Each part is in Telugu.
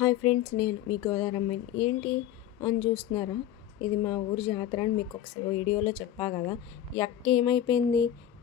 హాయ్ ఫ్రెండ్స్, నేను మీ గోదారమ్మని. ఏంటి అని చూస్తున్నారా? ఇది మా ఊరి జాతర అని మీకు ఒకసారి వీడియోలో చెప్పా కదా. ఈ అక్క ఏమైపోయింది?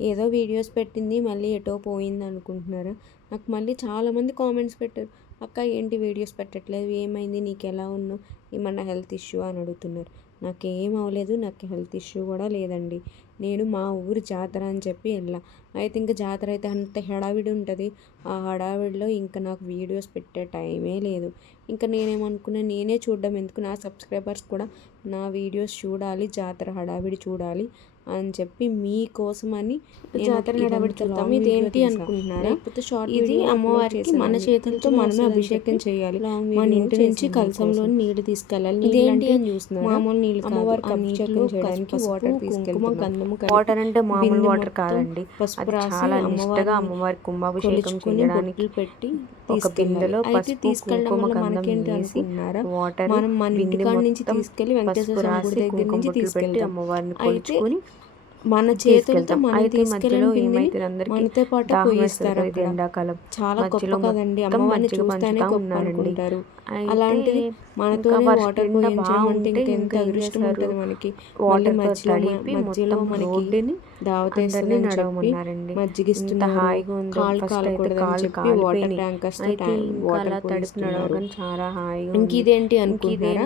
ఏదో వీడియోస్ పెట్టింది, మళ్ళీ ఎటో పోయింది అనుకుంటున్నారా? నాకు మళ్ళీ చాలామంది కామెంట్స్ పెట్టారు, అక్క ఏంటి వీడియోస్ పెట్టట్లేదు, ఏమైంది, నీకు ఎలా ఉన్నావు, ఏమన్నా హెల్త్ ఇష్యూ అని అడుగుతున్నారు. నాకేం అవ్వలేదు, నాకు హెల్త్ ఇష్యూ కూడా లేదండి. నేను మా ఊరి జాతర అని చెప్పి వెళ్ళా. అయితే ఇంకా జాతర అయితే అంత హడావిడి ఉంటుంది. ఆ హడావిడిలో ఇంకా నాకు వీడియోస్ పెట్టే టైమే లేదు. ఇంకా నేనేమనుకున్నా, నేనే చూడడం ఎందుకు, నా సబ్స్క్రైబర్స్ కూడా నా వీడియోస్ చూడాలి, జాతర హడావిడి చూడాలి అని చెప్పి మీకోసమని జాతర హడావిడి చూద్దాం. ఇదేంటి అనుకుంటున్నారా? లేకపోతే షార్ట్ ఇది అమ్మవారికి మన చేతులతో మనమే అభిషేకం చేయాలి. మన ఇంటి నుంచి కలసంలో నీళ్లు తీసుకెళ్ళాలి. ఇదేంటి అని చూస్తున్నారు, మామూలు నీళ్ళు అమ్మవారికి అభిషేకం చేయడానికి వాటర్ తీసుకెళ్తాం. గంధము వాటర్ అంటే మామూలు వాటర్ కాదండి, పసుపు రాసి అమ్మవారికి కుంభాభిషేకం చేయడానికి పెట్టి ఒక బిందెలో పసుపు కుంకుమ గంధం వేసి వాటర్ మనం మన ఇంటికాడ నుంచి తీసుకెళ్లి వెంకటేశ్వర స్వామి గుడి దగ్గర నుంచి తీసుకెళ్లి అమ్మవారిని కొలుచుకొని మన చేతులతో మనం తీసుకెళ్ళిన మనతో పాటు పోయిస్తారు. ఎండాకాలం చాలా గొప్ప కదండి, అమ్మవారిని చూస్తేనే గొప్ప అనుకుంటారు. అలాంటిది మనతోనే వాటర్ పోయించామంటే ఇంకెంత అదృష్టం ఉంటుంది మనకి. వాటర్ మధ్యలో మనకి దావతేస్తని నడవమన్నారండి, మజ్జిగిస్తున్న హాయిగా ఉంది, కాళ్ళు కాలకూడదని చెప్పి వాటర్ ట్యాంకర్స్ వాటర్ తడిపి నడవగానే చాలా హాయిగా. ఇంక ఇదేంటి అనుకుంటున్నారా?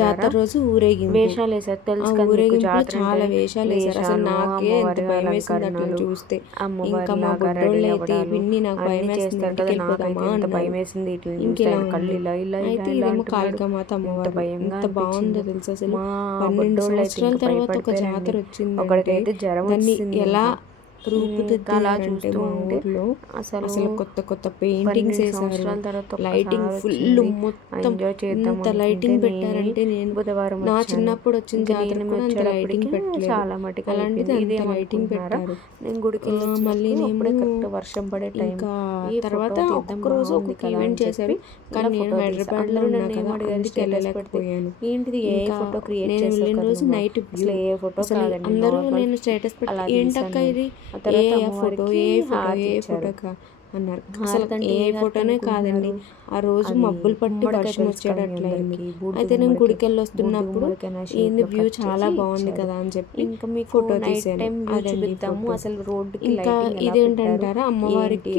జాతర రోజు ఊరేగింపు వేషాలు వేసారు తెలుసు. ఊరేగింపులో చాలా వేషాలు వేసారు. అసలు నాకే ఎంత భయం వేసింది అట్లా చూస్తే. ఇంకా మా బుడ్డోళ్ళు అయితే విన్ని నాకు భయం వేస్తుంది, భయం వేసింది. అయితే ఇదేమో కాళికామాత అమ్మవారు, ఎంత బాగుందో తెలుసు. అసలు 12 సంవత్సరాల తర్వాత ఒక జాతర వచ్చింది. ఒకటికైతే దాన్ని ఎలా రూపుదిద్దాలంటే మా ఊర్లో అసలు కొత్త కొత్త పెయింటింగ్స్ వేసారు, లైటింగ్ ఫుల్ మొత్తం ఎంత లైటింగ్ పెట్టారంటే నేను నా చిన్నప్పుడు వచ్చిన జాతర కూడా అంత లైటింగ్ పెట్టలేదు. చాలా మటుకు అలాంటిది అంత లైటింగ్ పెట్టారు. నేను గుడికి మళ్ళీ నేను వర్షం పడే టైం తర్వాత ఒక్క రోజు ఒక్కొక్క ఈవెంట్ చేశారు. కానీ నేను హైదరాబాద్ లో ఉన్నా కదా, అందుకే వెళ్ళలేకపోయాను. ఏంటిది ఏ ఫోటో క్రియేట్ నేను వెళ్ళిన రోజు నైట్ వ్యూ, ఏ ఫోటో అందరూ నేను స్టేటస్ పెట్టి ఏంటక్క ఇది ఏ ఫోటో అన్నారు. అసలు ఏ ఫోటోనే కాదండి, ఆ రోజు మబ్బులు పట్టి వర్షం వచ్చేటట్లయింది. అయితే నేను గుడికి వెళ్ళి వస్తున్నప్పుడు ఏంది వ్యూ చాలా బాగుంది కదా అని చెప్పి ఇంకా మీ ఫోటో తీసాను. చూపిద్దాము అసలు రోడ్డుకి. ఇంకా ఇదేంటంటారా, అమ్మవారికి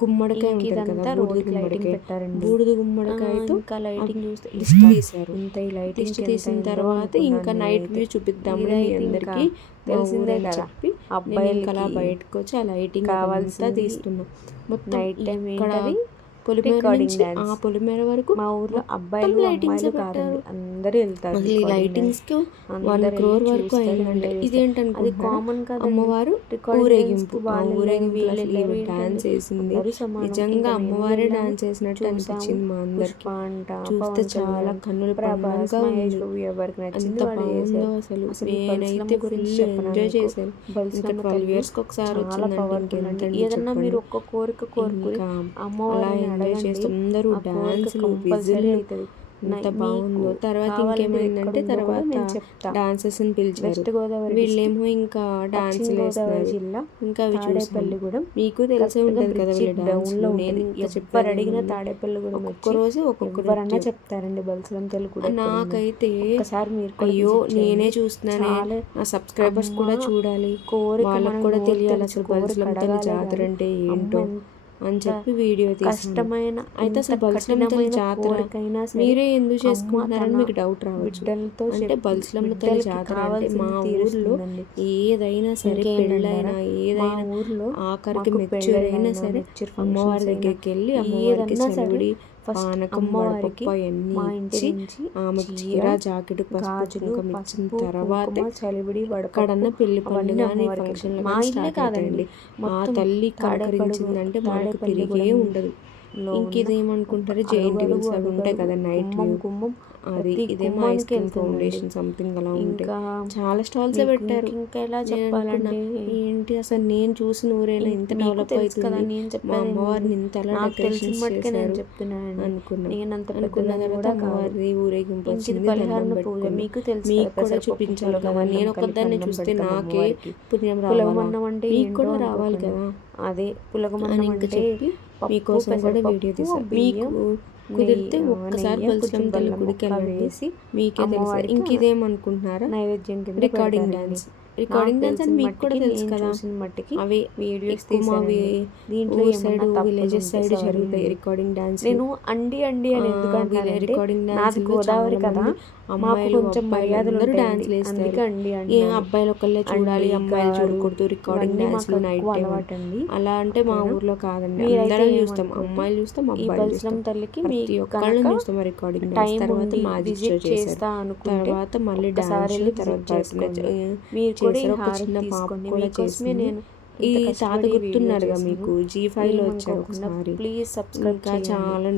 గుమ్మడికాయ ఉంటుంది కదా, బూడిద గుమ్మడికాయతో ఇంకా లైటింగ్ దిష్టి తీశారు. దిష్టి తీసిన తర్వాత ఇంకా నైట్ వ్యూ చూపిద్దాము మీ అందరికి తెలిసిందే చెప్పి అబ్బాయి అలా బయటకు వచ్చి ఆ లైటింగ్ కావాల్సి తీస్తున్నాం. మొత్తం నైట్ టైం పొలిమేర వరకు మా ఊర్లో అబ్బాయిలు లైటింగ్స్ కాదండి, అందరూ వెళ్తారు. ఈ లైటింగ్స్ కి 1 crore వరకు అయిందంటే ఇదేంటంటే కామన్ కదా. అమ్మవారు ఊరేగింపు, ఊరేగింపు డాన్స్ వేసింది. నిజంగా అమ్మవారే డాన్స్ చేసినట్టు అనిపించింది మా అందరికి. చూస్తే చాలా కన్నుల పండుగగా ఉంది. ఎవరికి నచ్చింది బాగుందో అసలు. నేనైతే ఫుల్ ఎంజాయ్ చేశాను. ఇంకా 12 years ఒకసారి వచ్చిందంటే ఏదన్నా మీరు ఒక్క కోరిక కోరుకుని అమ్మవారిని ఎంజాయ్ చేస్తూ అందరూ డాన్సులు విజిల్ ఎంత బాగుందో. తర్వాత ఇంకేమైందంటే తర్వాత డాన్సర్స్ని పిలిచారు. వీళ్ళేమో ఇంకా డాన్సులు వేస్తున్నారు. ఇంకా అవి తాడేపల్లి కూడా మీకు తెలిసే ఉంటుంది కదా, డౌన్లో నేను చెప్పారు అడిగిన తాడేపల్లి కూడా ఒక్కొక్క రోజు ఒక్కొక్కరన్నా చెప్తారండి బల్సలం తెలుగు. నాకైతే ఒకసారి మీరు అయ్యో నేనే చూస్తున్నానే, నా సబ్స్క్రైబర్స్ కూడా చూడాలి, వాళ్ళకు కూడా తెలియాలి అసలు బల్సలం తల్లి జాతర అంటే ఏంటో అని చెప్పి వీడియో కష్టమైన. అయితే అసలు బల్సలమ్మ తల్లి జాతర మీరే ఎందుకు చేసుకుంటున్నారని మీకు డౌట్ రావచ్చు. అంటే బల్సలమ్మ తల్లి జాతర అంటే మా ఊర్లో ఏదైనా సరే, పెళ్ళైనా ఏదైనా ఊర్లో ఆఖరికి మెచ్యూర్ అయినా సరే అమ్మవారి దగ్గరికి వెళ్ళి అమ్మవారికి సెలవుడి పానకం వడపప్పు అవన్నీ ఇచ్చి ఆమెకు చీర జాకెట్ పసుపు కుంకుమ ఇచ్చిన తర్వాత ఎక్కడన్నా పెళ్లి పండుగ అని ఫంక్షన్లు స్టార్ట్ అవుతాయండి. ఆ తల్లి కడకరించిందంటే మనకు తిరిగే ఉండదు. ఇంకేదేమనుకుంటారు, జైంట్ వీల్స్ అవి ఉంటాయి కదా నైట్ వ్యూ, అది ఇదేమో ఐస్ క్రీమ్ ఫౌండేషన్ సంథింగ్ అలా ఉంటాయి. చాలా స్టాల్స్ పెట్టారు. ఇంకా ఎలా చెప్పాలంటే ఏంటి అసలు నేను చూసిన ఊరైనా ఇంత డెవలప్ అవుతుంది, మా అమ్మవారిని ఇంత ఎలా డెకరేషన్ చేశారు అనుకున్నా. నేను అంత అనుకున్న తర్వాత అమ్మవారి ఊరేగింపు వచ్చింది. మీకు కూడా చూపించాలి కదా, నేను ఒకదాన్ని చూస్తే నాకే పుణ్యం రావాలి, మీకు కూడా రావాలి కదా. అదే పులగమన్నం అని ఇంకా చెప్పి మీకోసం కూడా వీడియో తీసాను. మీకు కుదిరితే ఒక్కసారి బెల్లం తల్లి గుడికి వెళ్ళండి, మీకే తెలుసు. ఇంక ఇదేమనుకుంటున్నారా, నైవేద్యం కింద రికార్డింగ్ డ్యాన్స్. రికార్డింగ్ డాన్స్ అని మీకు కూడా తెలుసు కదా, మట్టికి అవి వీడియోస్ దీంట్లో సైడ్ విలేజెస్ సైడ్ జరుగుతాయి రికార్డింగ్ డాన్స్. నేను అండి అని ఎందుకంటే రికార్డింగ్ నాది గోదావరి కదా, అమ్మాయిలు కొంచెం మర్యాదలు డాన్స్ వేస్తారు. ఏం అబ్బాయిలు ఒకళ్ళే చూడాలి, అమ్మాయిలు చూడకూడదు, రికార్డింగ్ డాన్స్ నైట్ టైం అలా అంటే మా ఊర్లో కాదండి, అందరం చూస్తాం, అమ్మాయిలు చూస్తాం, అబ్బాయిలు చూస్తాం, తల్లికి ప్రతి ఒక్కళ్ళని చూస్తాం రికార్డింగ్ డాన్స్. తర్వాత మ్యాజిక్ షో చేస్తారు, తర్వాత మళ్ళీ డాన్స్, తర్వాత ఒక చిన్న పాప కూడా చేసింది. ఈ తాత గుర్తున్నారుగా మీకు, G5లో వచ్చారు ఒకసారి. ప్లీజ్ సబ్స్క్రైబ్ ఇంకా చాలా